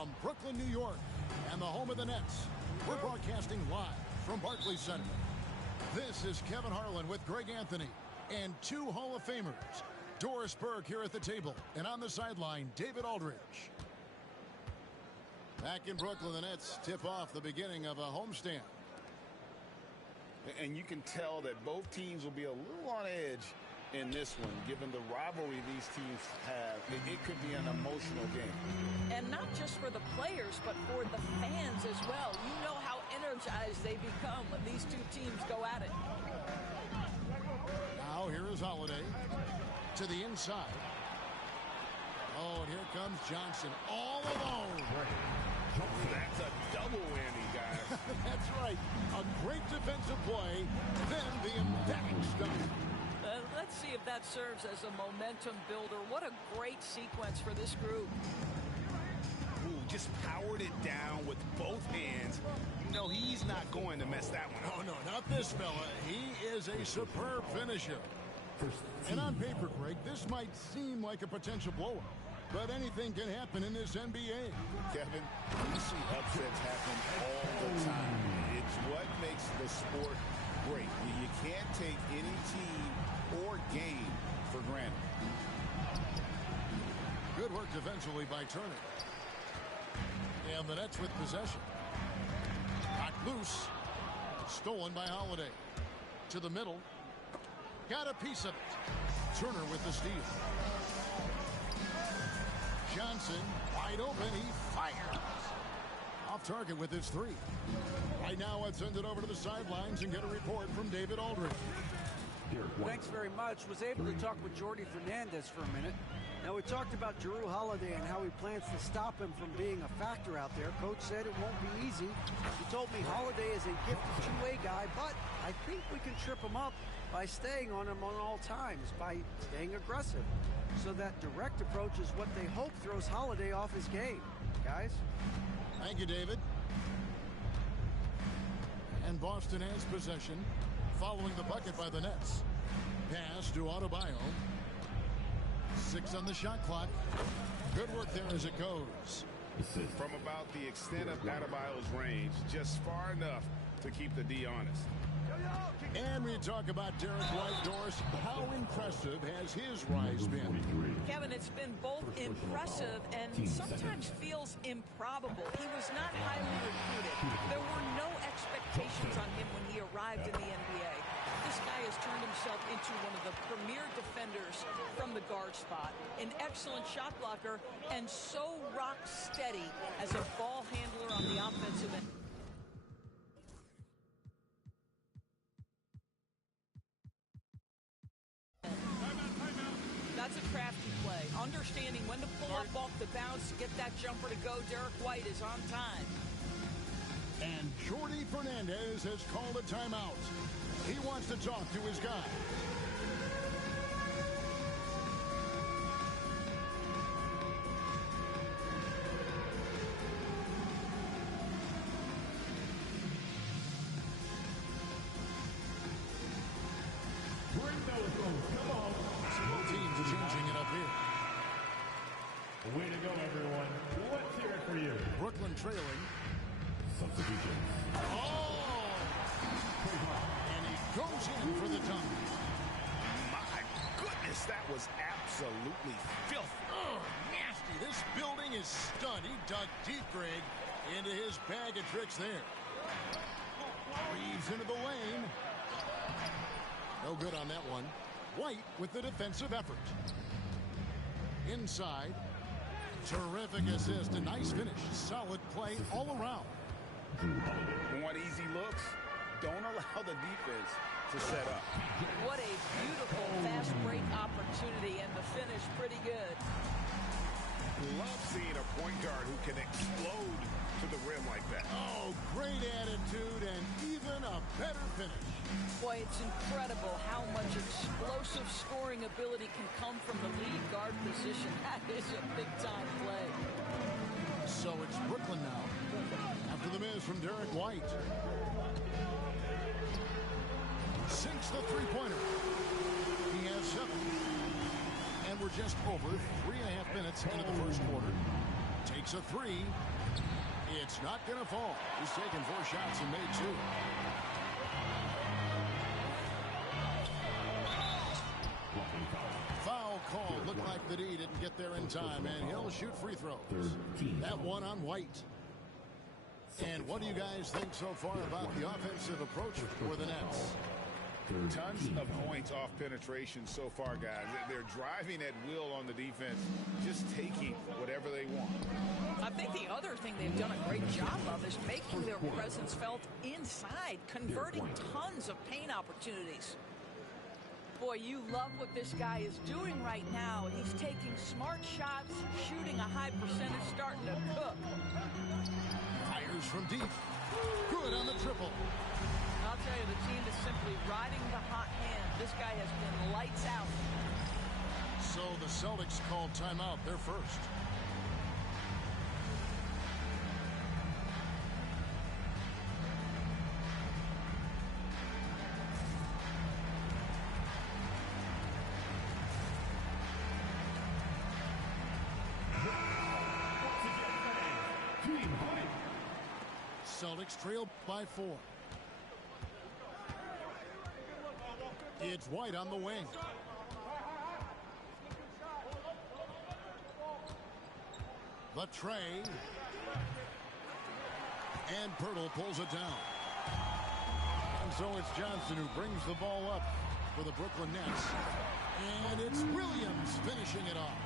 From Brooklyn, New York, and the home of the Nets, we're broadcasting live from Barclays Center. This is Kevin Harlan with Greg Anthony and two Hall of Famers, Doris Burke here at the table, and on the sideline, David Aldridge. Back in Brooklyn, the Nets tip off the beginning of a homestand. And you can tell that both teams will be a little on edge in this one, given the rivalry these teams have. It could be an emotional game. And not just for the players, but for the fans as well. You know how energized they become when these two teams go at it. Now here is Holiday to the inside. Oh, and here comes Johnson all alone. That's a double whammy, guys. That's right. A great defensive play, then the emphatic stop. Let's see if that serves as a momentum builder. What a great sequence for this group. Ooh, just powered it down with both hands. No, he's not going to mess that one up. Oh, no, not this fella. He is a superb finisher. And on paper, Greg, this might seem like a potential blowout, but anything can happen in this NBA. Kevin, we see upsets happen all the time. It's what makes the sport great. You can't take any team or game for granted. Good work defensively by Turner. And the Nets with possession. Got loose. Stolen by Holiday. To the middle. Got a piece of it. Turner with the steal. Johnson wide open. He fires. Off target with his three. Right now, let's send it over to the sidelines and get a report from David Aldridge. Thanks very much. Was able to talk with Jordy Fernandez for a minute. Now, we talked about Jrue Holiday and how he plans to stop him from being a factor out there. Coach said it won't be easy. He told me Holiday is a gifted two-way guy, but I think we can trip him up by staying on him on all times, by staying aggressive. So that direct approach is what they hope throws Holiday off his game. Guys? Thank you, David. And Boston has possession following the bucket by the Nets. Pass to Adebayo. 6 on the shot clock. Good work there as it goes. From about the extent of Adebayo's range, just far enough to keep the D honest. And we talk about Derek White, Doris. How impressive has his rise been? Kevin, it's been both impressive and sometimes feels improbable. He was not highly recruited. There were no expectations on him when he arrived in the NBA. This guy has turned himself into one of the premier defenders from the guard spot. An excellent shot blocker and so rock steady as a ball handler on the offensive end. That's a crafty play. Understanding when to pull up off the bounce to get that jumper to go. Derek White is on time. And Jordy Fernandez has called a timeout. He wants to talk to his guy. Both teams changing it up here. Way to go, everyone. Let's hear it for you. Brooklyn trailing. Substitution. Oh! And he goes in for the dunk. My goodness, that was absolutely filthy. Oh, nasty. This building is stunned. He dug deep, Greg, into his bag of tricks there. Weaves into the lane. No good on that one. White with the defensive effort. Inside. Terrific assist. A nice finish. Solid play all around. Want easy looks? Don't allow the defense to set up. What a beautiful fast break opportunity, and the finish pretty good. Love seeing a point guard who can explode to the rim like that. Oh, great attitude and even a better finish. Boy, it's incredible how much explosive scoring ability can come from the lead guard position. That is a big-time play. So it's Brooklyn now. After the miss from Derek White. Sinks the three-pointer. He has 7. And we're just over 3.5 minutes into the first quarter. Takes a three. It's not going to fall. He's taken 4 shots and made 2. Foul call. Looked like the D didn't get there in time, and he'll shoot free throws. That one on White. And what do you guys think so far about the offensive approach for the Nets? Tons of points off penetration so far, guys. They're driving at will on the defense, just taking whatever they want. I think the other thing they've done a great job of is making their presence felt inside, converting tons of paint opportunities. Boy, you love what this guy is doing right now. He's taking smart shots, shooting a high percentage, starting to cook. Fires from deep. Good on the triple. I'll tell you, the team is simply riding the hot hand. This guy has been lights out. So the Celtics called timeout. They're first. Celtics trail by 4. It's White on the wing. The tray. And Pirtle pulls it down. And so it's Johnson who brings the ball up for the Brooklyn Nets. And it's Williams finishing it off.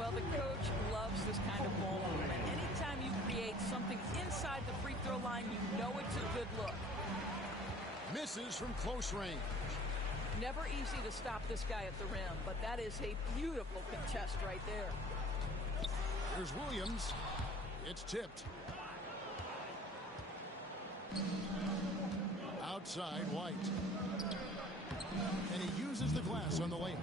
Well, the coach loves this kind of ball movement. Anytime you create something inside the free throw line, you know it's a good look. Misses from close range. Never easy to stop this guy at the rim, but that is a beautiful contest right there. Here's Williams. It's tipped. Outside, White. And he uses the glass on the lane.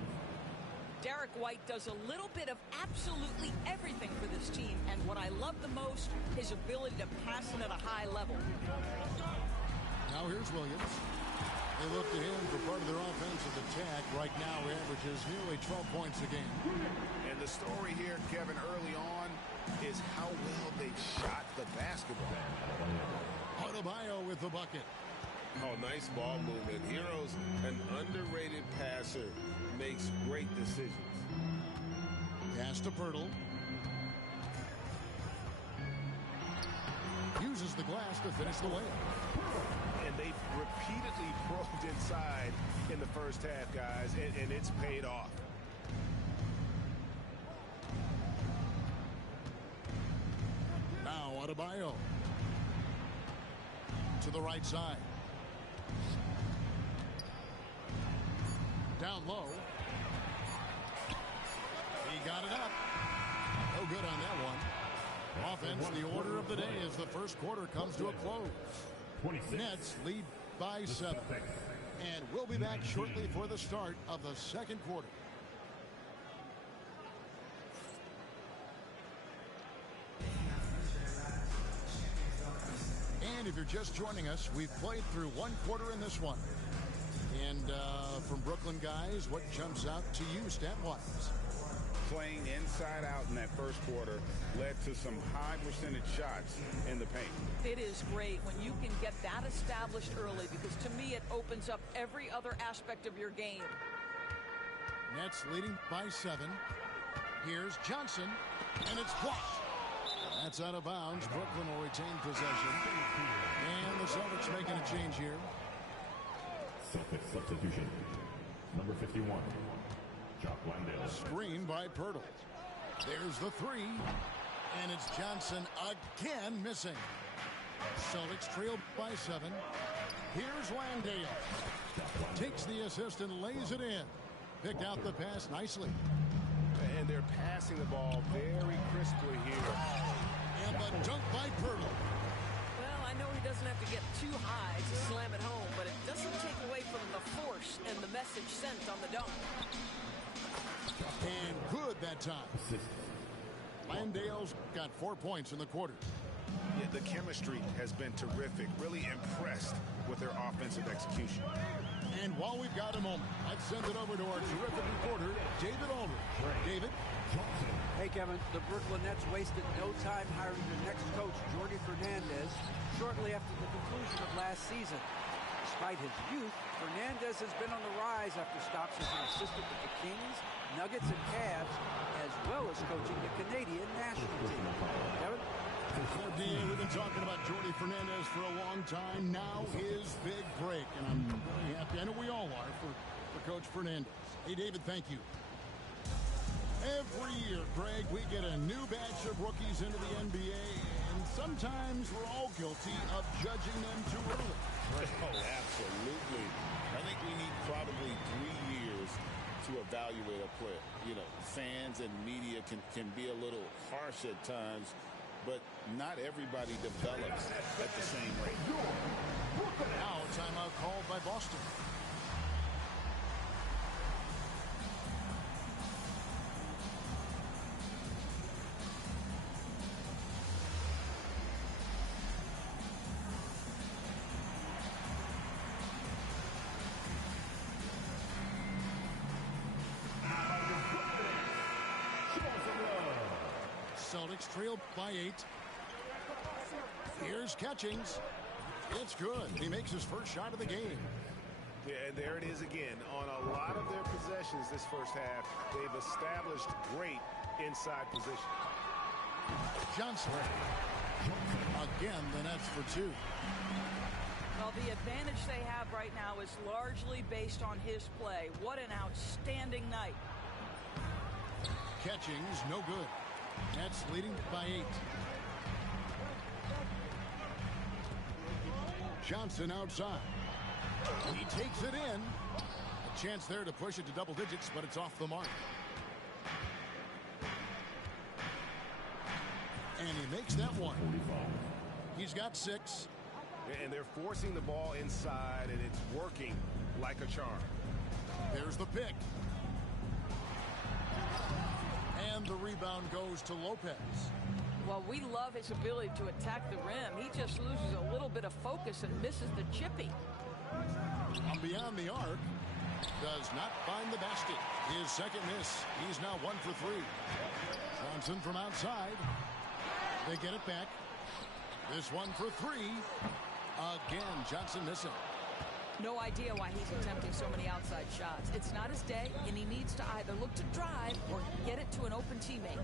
Derek White does a little bit of absolutely everything for this team, and what I love the most, his ability to pass it at a high level. Now here's Williams. They look to him for part of their offensive attack. Right now, he averages nearly 12 points a game. And the story here, Kevin, early on, is how well they shot the basketball. Adebayo with the bucket. Oh, nice ball movement. Hero's an underrated passer. Makes great decisions. Pass to Pirtle. Uses the glass to finish the layup. And they've repeatedly probed inside in the first half, guys, and it's paid off. Now Adebayo. To the right side. Down low. He got it up. No good on that one. Offense, the order of the day as the first quarter comes to a close. Nets lead by 7. And we'll be back shortly for the start of the second quarter. And if you're just joining us, we've played through one quarter in this one. And from Brooklyn guys, what jumps out to you stat-wise? Playing inside out in that first quarter led to some high percentage shots in the paint. It is great when you can get that established early, because to me it opens up every other aspect of your game. Nets leading by 7. Here's Johnson, and it's blocked. That's out of bounds. Brooklyn will retain possession. And the Celtics making a change here. Celtics substitution. Number 51. Jock Landale. Screen by Pirtle. There's the 3. And it's Johnson again missing. Celtics trailed by 7. Here's Landale. Takes the assist and lays it in. Picked out the pass nicely. And they're passing the ball very crisply here. And the dunk by Pirtle. Well, I know he doesn't have to get too high to slam it home, but it doesn't take away from the force and the message sent on the dunk. And good that time. Landale's got 4 points in the quarter. Yeah, the chemistry has been terrific. Really impressed with their offensive execution. And while we've got a moment, let's send it over to our terrific reporter, David Aldridge. David? Hey, Kevin, the Brooklyn Nets wasted no time hiring their next coach, Jordi Fernandez, shortly after the conclusion of last season. Despite his youth, Fernandez has been on the rise after stops as an assistant with the Kings, Nuggets, and Cavs, as well as coaching the Canadian national team. Kevin? We've been talking about Jordi Fernandez for a long time. Now his big break, and I'm very happy. I know we all are for Coach Fernandez. Hey, David, thank you. Every year, Greg, we get a new batch of rookies into the NBA, and sometimes we're all guilty of judging them too early. Oh, absolutely. I think we need probably 3 years to evaluate a player. You know, fans and media can be a little harsh at times, but not everybody develops at the same rate. Now, a timeout called by Boston. Celtics trail by 8. Here's Catchings. It's good. He makes his first shot of the game. Yeah, and there it is again. On a lot of their possessions this first half, they've established great inside position. Johnson. Again, the Nets for 2. Well, the advantage they have right now is largely based on his play. What an outstanding night. Catchings, no good. Nets leading by 8. Johnson outside. He takes it in. A chance there to push it to double digits, but it's off the mark. And he makes that one. He's got 6. And they're forcing the ball inside, and it's working like a charm. There's the pick. And the rebound goes to Lopez. Well, we love his ability to attack the rim. He just loses a little bit of focus and misses the chippy. Beyond the arc. Does not find the basket. His second miss. He's now 1 for 3. Johnson from outside. They get it back. This one for 3. Again, Johnson missing. No idea why he's attempting so many outside shots. It's not his day, and he needs to either look to drive or get it to an open teammate.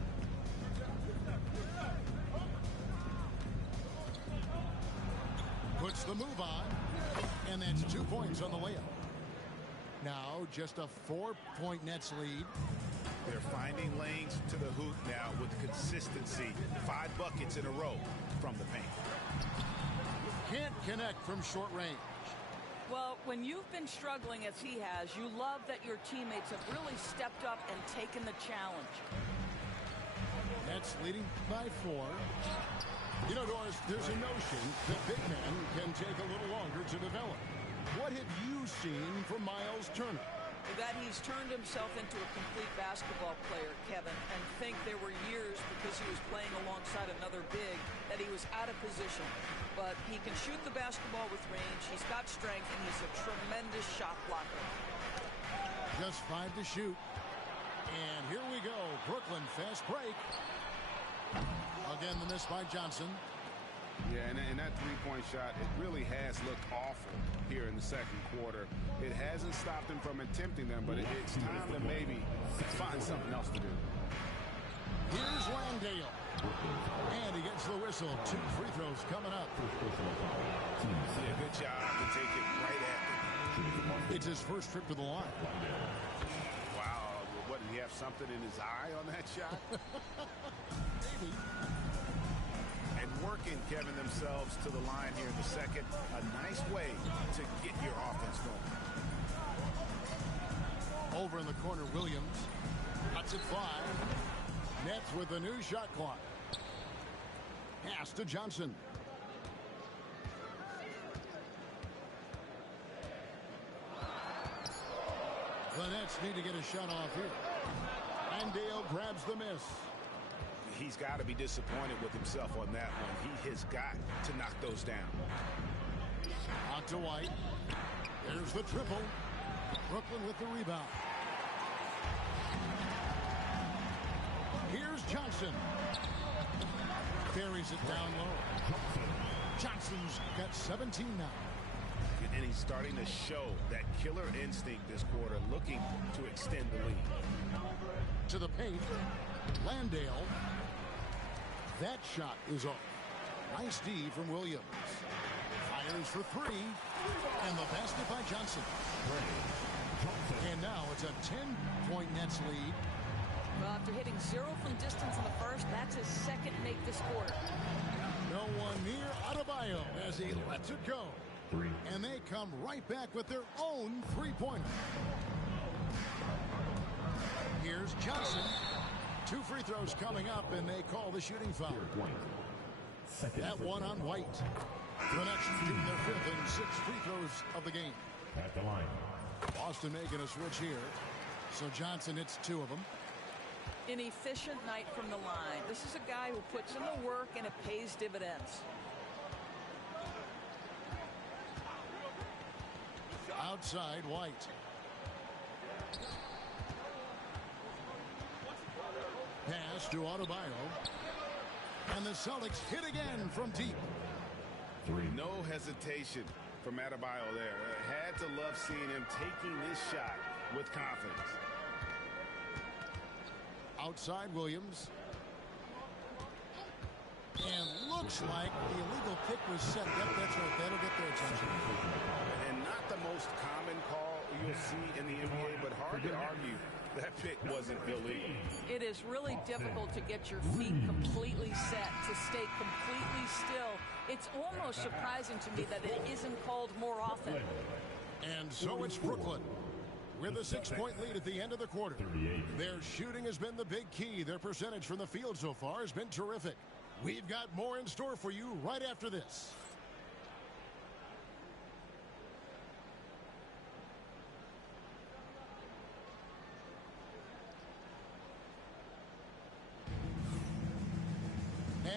Puts the move on, and that's 2 points on the layup. Now just a 4-point Nets lead. They're finding lanes to the hoop now with consistency. 5 buckets in a row from the paint. Can't connect from short range. Well, when you've been struggling as he has, you love that your teammates have really stepped up and taken the challenge. Nets leading by 4. You know, Doris, there's a notion that big men can take a little longer to develop. What have you seen from Miles Turner? That he's turned himself into a complete basketball player, Kevin, and think there were years because he was playing alongside another big that he was out of position. But he can shoot the basketball with range, he's got strength, and he's a tremendous shot blocker. Just 5 to shoot. And here we go. Brooklyn fast break. Again, the miss by Johnson. Yeah, and that three-point shot, it really has looked awful here in the second quarter. It hasn't stopped him from attempting them, but it's time to maybe find something else to do. Here's Landale. And he gets the whistle. 2 free throws coming up. Yeah, good job to take it right at him. It's his first trip to the line. Wow, what, did he have something in his eye on that shot? Maybe. And working, Kevin, themselves to the line here in the second. A nice way to get your offense going. Over in the corner, Williams. Cuts it 5. Nets with a new shot clock. Pass to Johnson. The Nets need to get a shot off here. Landale grabs the miss. He's got to be disappointed with himself on that one. He has got to knock those down. Out to White. There's the triple. Brooklyn with the rebound. Here's Johnson. Buries it down low. Johnson's got 17 now. And he's starting to show that killer instinct this quarter, looking to extend the lead. To the paint. Landale. That shot is off. Nice D from Williams. Fires for three. And the basket by Johnson. And now it's a 10-point Nets lead. Well, after hitting 0 from distance in the first, that's his second make this quarter. No one near Adebayo as he lets it go. And they come right back with their own three-pointer. Here's Johnson. 2 free throws coming up, and they call the shooting foul. That one on White. The Nets shooting their 5th and 6th free throws of the game. At the line. Boston making a switch here. So Johnson hits 2 of them. An efficient night from the line. This is a guy who puts in the work, and it pays dividends. Outside, White. Pass to Adebayo. And the Celtics hit again from deep. No hesitation from Adebayo there. Had to love seeing him taking this shot with confidence. Outside, Williams. And looks like the illegal pick was set. Yep, that's right. That'll get their attention. And not the most common call you'll see in the NBA, but hard to argue that pick wasn't illegal. It is really difficult to get your feet completely set, to stay completely still. It's almost surprising to me that it isn't called more often. And so it's Brooklyn with a 6-point lead at the end of the quarter. Their shooting has been the big key. Their percentage from the field so far has been terrific. We've got more in store for you right after this.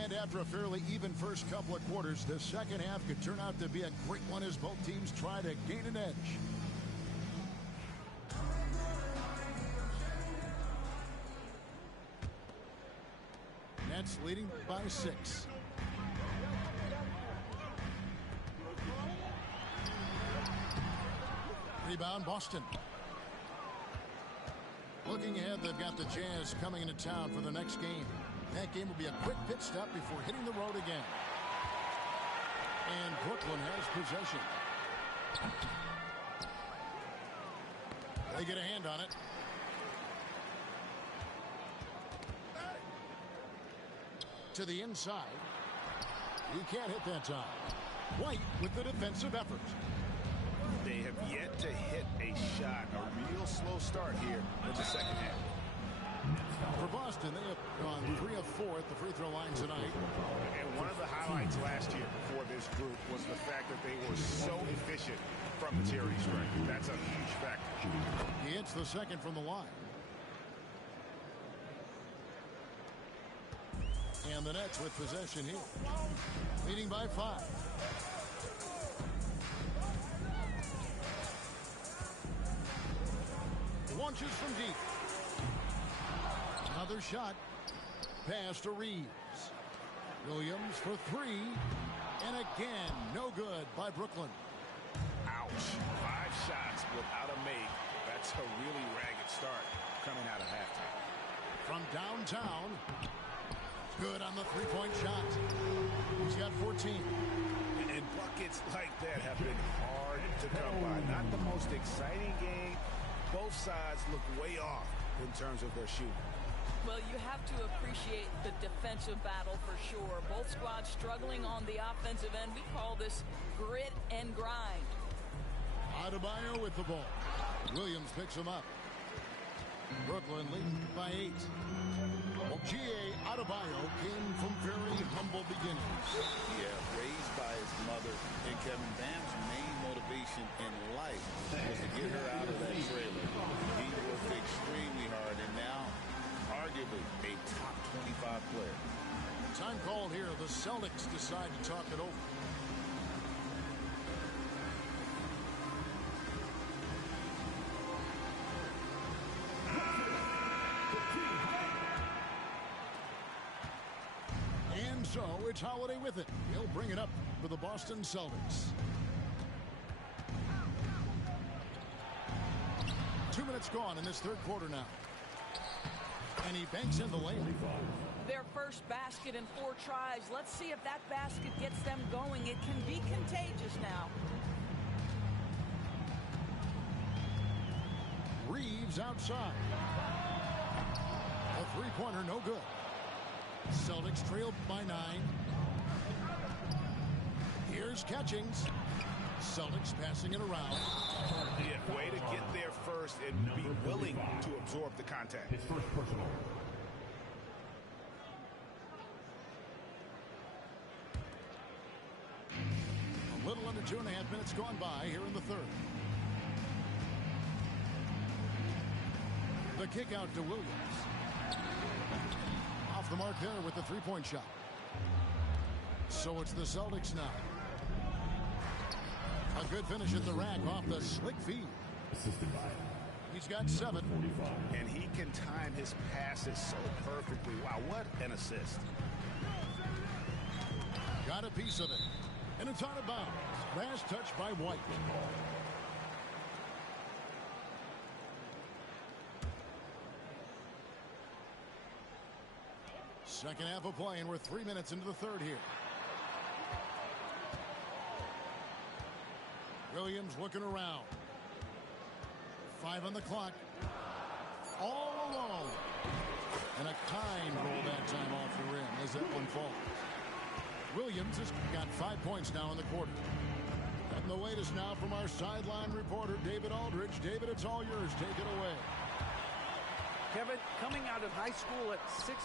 And after a fairly even first couple of quarters, the second half could turn out to be a great one as both teams try to gain an edge. Nets leading by 6. Rebound, Boston. Looking ahead, they've got the Jazz coming into town for the next game. That game will be a quick pit stop before hitting the road again. And Brooklyn has possession. They get a hand on it. To the inside. He can't hit that time. White with the defensive effort. They have yet to hit a shot. A real slow start here in the second half. For Boston, they have gone 3 of 4 at the free throw line tonight. And one of the highlights last year for this group was the fact that they were so efficient from the charity stripe. That's a huge factor. He hits the second from the line. And the Nets with possession here. Leading by 5. Launches from deep. Another shot. Pass to Reeves. Williams for 3. And again, no good by Brooklyn. Ouch. 5 shots without a make. That's a really ragged start coming out of halftime. From downtown. Good on the three-point shot. He's got 14. And buckets like that have been hard to come by. Not the most exciting game. Both sides look way off in terms of their shooting. Well, you have to appreciate the defensive battle for sure. Both squads struggling on the offensive end. We call this grit and grind. Adebayo with the ball. Williams picks him up. Brooklyn leading by 8. Well, G.A. Adebayo came from very humble beginnings. Yeah, raised by his mother. And Kevin Bam's main motivation in life was to get her out of that trailer. He worked extremely hard, and now arguably a top 25 player. Time called here. The Celtics decide to talk it over. It's Holiday with it. He'll bring it up for the Boston Celtics. 2 minutes gone in this third quarter now. And he banks in the lane. Their first basket in 4 tries. Let's see if that basket gets them going. It can be contagious now. Reeves outside. A three-pointer, no good. Celtics trail by 9. Here's Catchings. Celtics passing it around. Yeah, way to get there first and be willing to absorb the contact. His first personal. A little under 2.5 minutes gone by here in the third. The kick out to Williams. Off the mark there with the three-point shot. So it's the Celtics now. A good finish at the rack off the slick feed. Assisted by. He's got 7. And he can time his passes so perfectly. Wow, what an assist. Got a piece of it. And it's out of bounds. Last touch by White. Second half of play, and we're 3 minutes into the third here. Williams looking around. 5 on the clock. All alone. And a kind roll that time off the rim as that one falls. Williams has got 5 points now in the quarter. And the latest now from our sideline reporter, David Aldridge. David, it's all yours. Take it away. Kevin, coming out of high school at 6'0",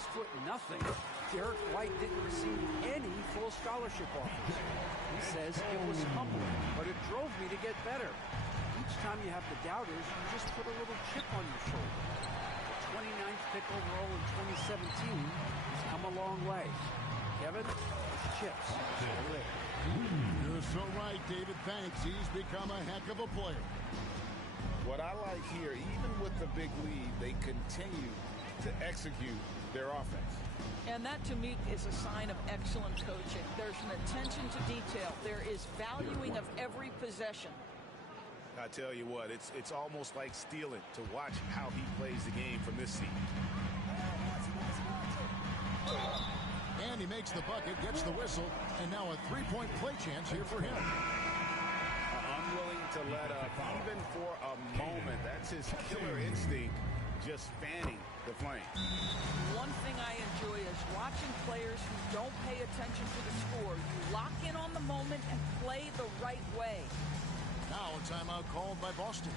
Derek White didn't receive any full scholarship offers. He says it was humbling, but it drove me to get better. Each time you have the doubters, you just put a little chip on your shoulder. The 29th pick overall in 2017 has come a long way. Kevin, it's chips. You're so right, David. Thanks. He's become a heck of a player. What I like here, even with the big lead, they continue to execute their offense. And that, to me, is a sign of excellent coaching. There's an attention to detail. There is valuing of every possession. I tell you what, it's almost like stealing to watch how he plays the game from this seat. And he makes the bucket, gets the whistle, and now a three-point play chance here for him. Unwilling to let up even for a moment. That's his killer instinct, just fanning the flame. One thing I enjoy is watching players who don't pay attention to the score. You lock in on the moment and play the right way. Now a timeout called by Boston.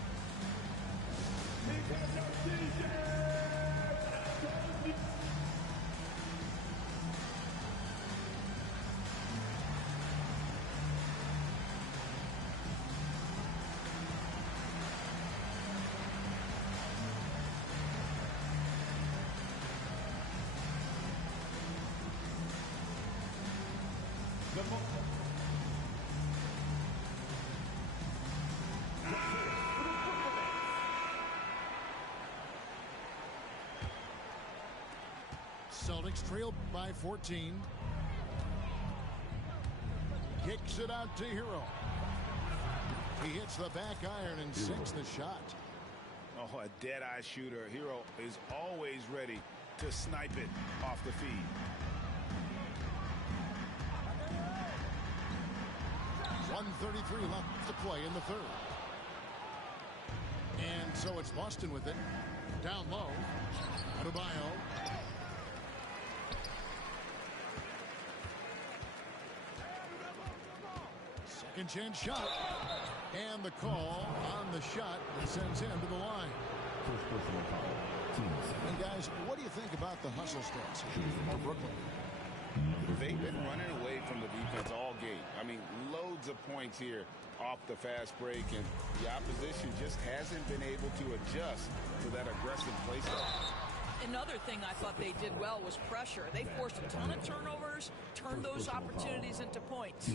Celtics trail by 14. Kicks it out to Hero. He hits the back iron and sinks the shot. Oh, a dead-eye shooter. Hero is always ready to snipe it off the feed. .133 left to play in the third. And so it's Boston with it. Down low. Adebayo. Second chance shot. And the call on the shot that sends him to the line. First personal foul. And guys, what do you think about the hustle stats for Brooklyn? They've been running away from the defense all game. I mean, loads of points here off the fast break, and the opposition just hasn't been able to adjust to that aggressive play style. Another thing I thought they did well was pressure. They forced a ton of turnovers, turned those opportunities into points.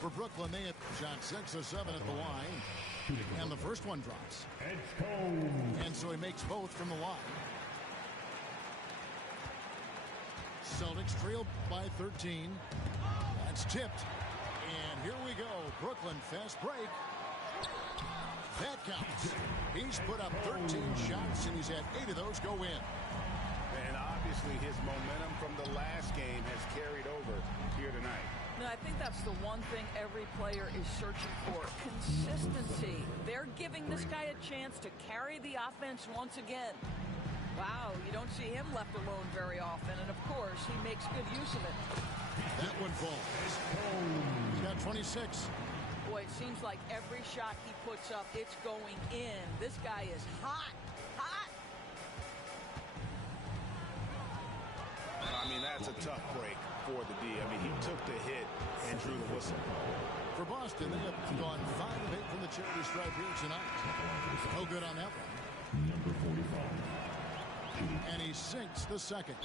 For Brooklyn, they have shot 6 of 7 at the line, and the first one drops. And so he makes both from the line. Celtics trail by 13. That's tipped. And here we go. Brooklyn fast break. That counts. He's put up 13 shots, and he's had 8 of those go in. And obviously his momentum from the last game has carried over here tonight. No, I think that's the one thing every player is searching for. Consistency. They're giving this guy a chance to carry the offense once again. Wow, you don't see him left alone very often, and of course, he makes good use of it. That one falls. He's got 26. Boy, it seems like every shot he puts up, it's going in. This guy is hot. Hot. I mean, that's a tough break for the D. I mean, he took the hit and drew the whistle. For Boston, they have gone 5 of 8 from the charity stripe here tonight. No good on that one. Number 45. And he sinks the second.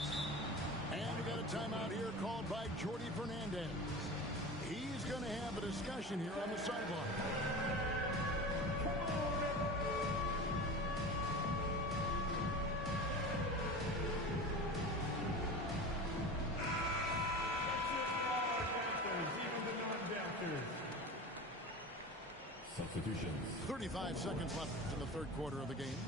And we got a timeout here called by Jordi Fernandez. He's going to have a discussion here on the sideline. Substitutions. 35 seconds left in the third quarter of the game.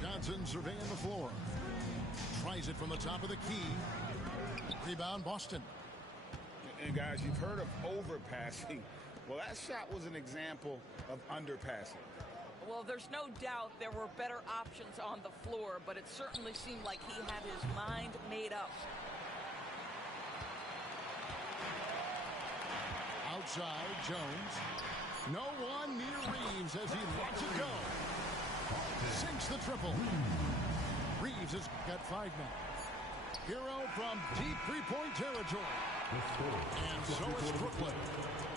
Johnson surveying the floor. Tries it from the top of the key. Rebound, Boston. And guys, you've heard of overpassing. Well, that shot was an example of underpassing. Well, there's no doubt there were better options on the floor, but it certainly seemed like he had his mind made up. Outside, Jones. No one near Reeves as he lets it go. Sinks the triple. Reeves has got 5 now. Hero from deep three-point territory. And so is Brooklyn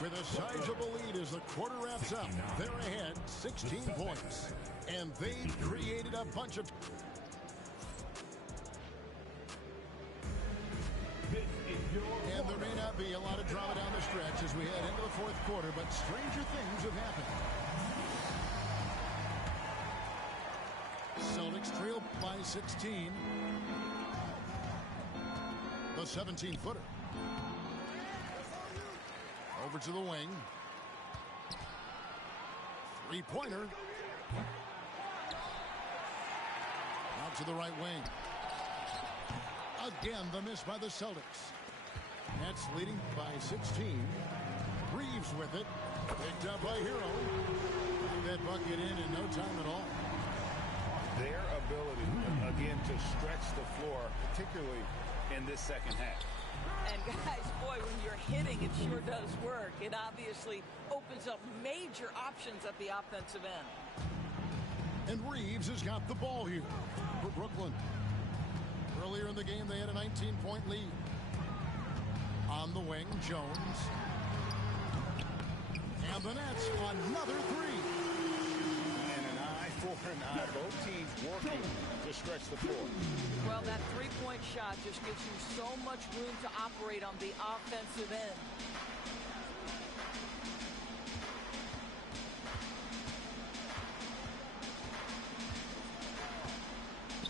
with a sizable lead as the quarter wraps up. They're ahead 16 points. And they've created a bunch of... And there may not be a lot of drama down the stretch as we head into the fourth quarter, but stranger things have happened. Celtics trail by 16. The 17-footer. Over to the wing. Three-pointer. Out to the right wing. Again, the miss by the Celtics. Nets leading by 16. Reeves with it. Picked up by Hero. That bucket in no time at all. Their ability, again, to stretch the floor, particularly in this second half. And guys, boy, when you're hitting, it sure does work. It obviously opens up major options at the offensive end. And Reeves has got the ball here for Brooklyn. Earlier in the game, they had a 19-point lead. On the wing, Jones. And the Nets, another three. And an eye for an eye. Both teams working to stretch the floor. Well, that three-point shot just gives you so much room to operate on the offensive end.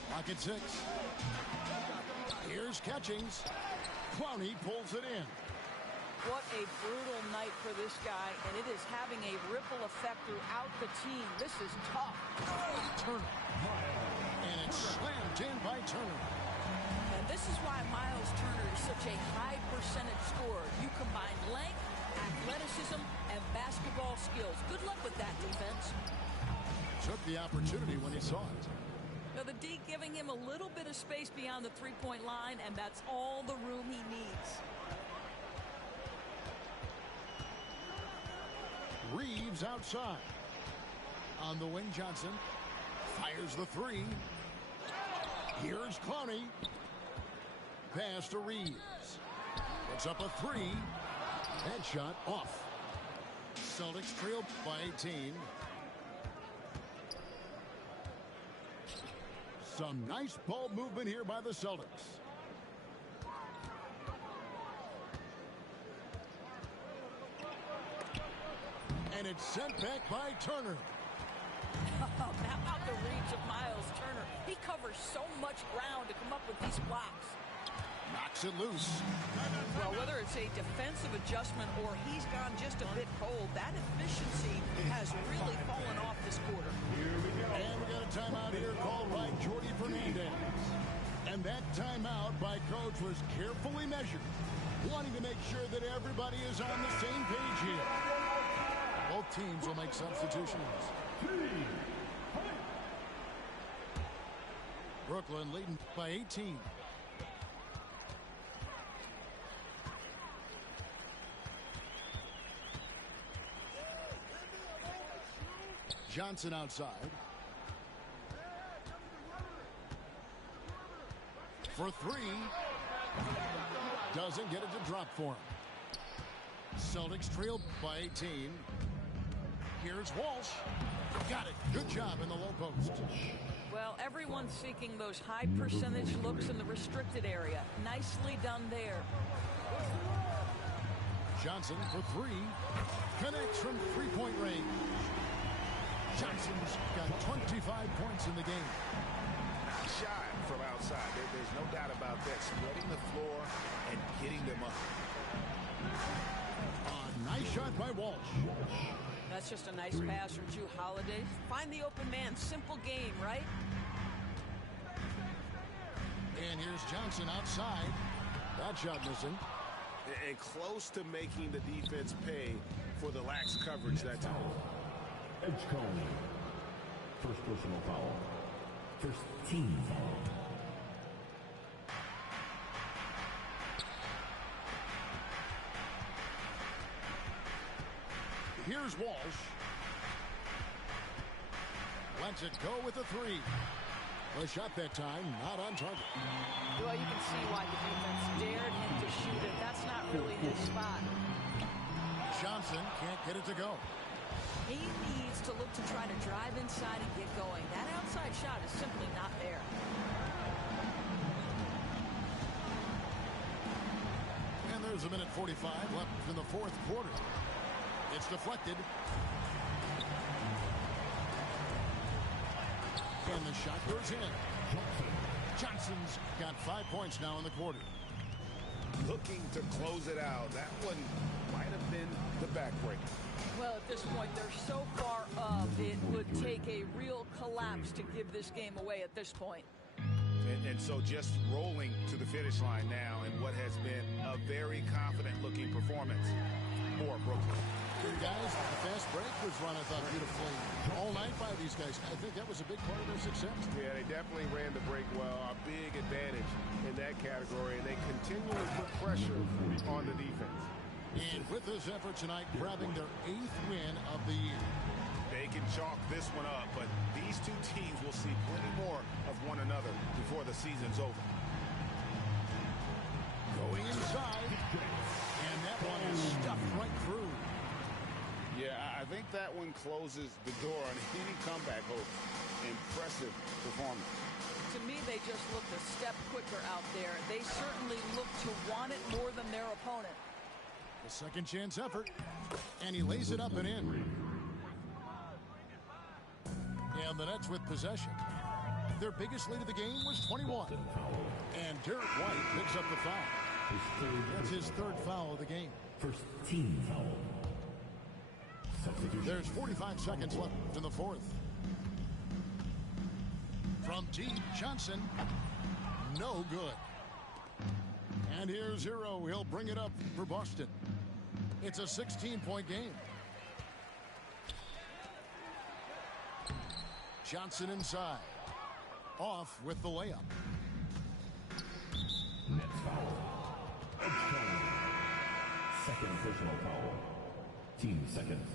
Clock at 6. Here's Catchings. Clowney pulls it in. What a brutal night for this guy, and it is having a ripple effect throughout the team. This is tough. Turner. And it's slammed in by Turner. And this is why Miles Turner is such a high percentage scorer. You combine length, athleticism, and basketball skills. Good luck with that defense. Took the opportunity when he saw it. Now the D giving him a little bit of space beyond the three-point line, and that's all the room he needs. Reeves outside. On the wing, Johnson fires the three. Here's Clowney. Pass to Reeves. Puts up a three. That shot off. Celtics trail by 18. Some nice ball movement here by the Celtics. And it's sent back by Turner. How about the reach of Miles returner. He covers so much ground to come up with these blocks. Knocks it loose. Well, whether it's a defensive adjustment or he's gone just a bit cold, that efficiency has really fallen off this quarter. And we got a timeout here called by Jordy Fernandez. And that timeout by Coach was carefully measured, wanting to make sure that everybody is on the same page here. Both teams will make substitutions. Brooklyn leading by 18. Johnson outside. For three. Doesn't get it to drop for him. Celtics trailed by 18. Here's Walsh. Got it. Good job in the low post. Well, everyone's seeking those high percentage looks in the restricted area. Nicely done there. Johnson for three. Connects from three-point range. Johnson's got 25 points in the game. Nice shot from outside. There's no doubt about that. Spreading the floor and getting them up. Nice shot by Walsh. That's just a nice pass from Jrue Holiday. Find the open man. Simple game, right? And here's Johnson outside. That shot missing. And close to making the defense pay for the lax coverage that time. Edgecombe. First personal foul. First team foul. Here's Walsh. Lets it go with a three. The shot that time, not on target. Well, you can see why the defense dared him to shoot it. That's not really his spot. Johnson can't get it to go. He needs to look to try to drive inside and get going. That outside shot is simply not there. And there's a minute 45 left in the fourth quarter. It's deflected. And the shot goes in. Johnson's got 5 points now in the quarter. Looking to close it out. That one might have been the backbreaker. Well, at this point, they're so far up, it would take a real collapse to give this game away at this point. And so just rolling to the finish line now in what has been a very confident-looking performance for Brooklyn. Good guys, the fast break was run, I thought, beautifully all night by these guys. I think that was a big part of their success. Yeah, they definitely ran the break well. A big advantage in that category, and they continually put pressure on the defense. And with this effort tonight, grabbing their 8th win of the year. They can chalk this one up, but these two teams will see plenty more of one another before the season's over. Going inside, and that one is stuffed right through. Yeah, I think that one closes the door on any comeback hope. Impressive performance. To me, they just looked a step quicker out there. They certainly look to want it more than their opponent. A second chance effort, and he lays it up and in. And the Nets with possession. Their biggest lead of the game was 21. And Derek White picks up the foul. That's his 3rd foul of the game. First team foul. There's 45 seconds left in the 4th. From deep, Johnson, no good. And here's Hero. He'll bring it up for Boston. It's a 16-point game. Johnson inside. Off with the layup. Nets foul. Edgecombe. Second personal foul. Team seconds.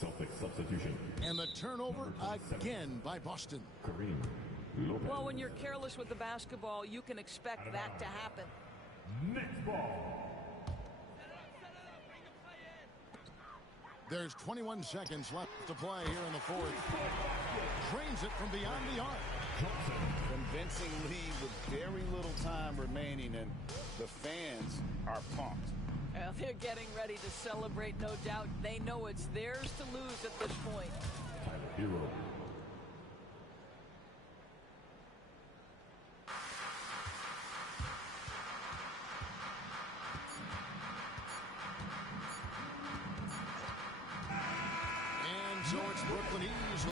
Celtics substitution. And the turnover again by Boston. Kareem Lopez. Well, when you're careless with the basketball, you can expect that to happen. Nets ball. There's 21 seconds left to play here in the 4th. Drains it from beyond the arc. Convincing lead with very little time remaining, and the fans are pumped. Well, they're getting ready to celebrate, no doubt. They know it's theirs to lose at this point. Hero. Brooklyn easily.